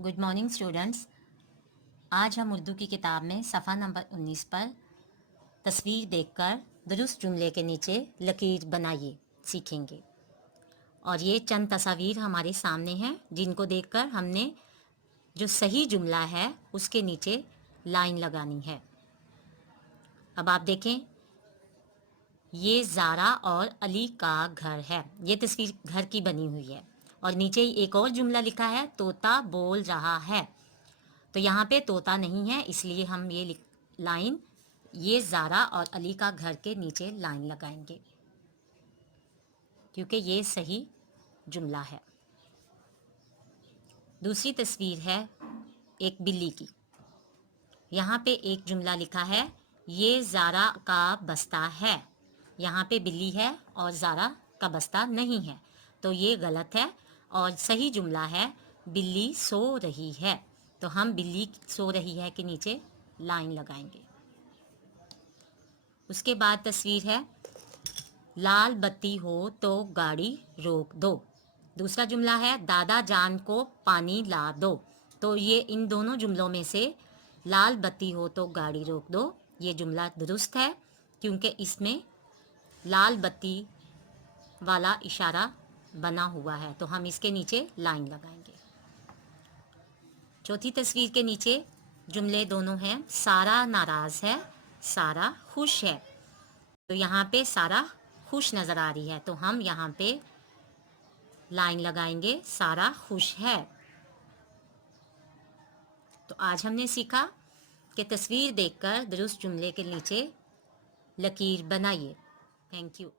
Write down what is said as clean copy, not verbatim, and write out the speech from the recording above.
Good morning students. आज हम उर्दू की किताब में सफ़ा नंबर 19 पर तस्वीर देखकर दुरुस्त जुमले के नीचे लकीर बनाइए सीखेंगे। और ये चंद तस्वीर हमारे सामने हैं जिनको देखकर हमने जो सही जुमला है उसके नीचे लाइन लगानी है। अब आप देखें, ये ज़ारा और अली का घर है। ये तस्वीर घर की बनी हुई है और नीचे ही एक और जुमला लिखा है, तोता बोल रहा है। तो यहाँ पे तोता नहीं है, इसलिए हम ये लाइन ये ज़ारा और अली का घर के नीचे लाइन लगाएंगे क्योंकि ये सही जुमला है। दूसरी तस्वीर है एक बिल्ली की। यहाँ पे एक जुमला लिखा है, ये ज़ारा का बस्ता है। यहाँ पे बिल्ली है और ज़ारा का बस्ता नहीं है, तो ये गलत है और सही जुमला है बिल्ली सो रही है। तो हम बिल्ली सो रही है के नीचे लाइन लगाएंगे। उसके बाद तस्वीर है, लाल बत्ती हो तो गाड़ी रोक दो। दूसरा जुमला है, दादा जान को पानी ला दो। तो ये इन दोनों जुमलों में से लाल बत्ती हो तो गाड़ी रोक दो ये जुमला दुरुस्त है क्योंकि इसमें लाल बत्ती वाला इशारा बना हुआ है, तो हम इसके नीचे लाइन लगाएंगे। चौथी तस्वीर के नीचे जुमले दोनों हैं, सारा नाराज़ है, सारा खुश है। तो यहाँ पे सारा खुश नज़र आ रही है, तो हम यहाँ पे लाइन लगाएंगे, सारा खुश है। तो आज हमने सीखा कि तस्वीर देखकर दुरुस्त जुमले के नीचे लकीर बनाइए। Thank you.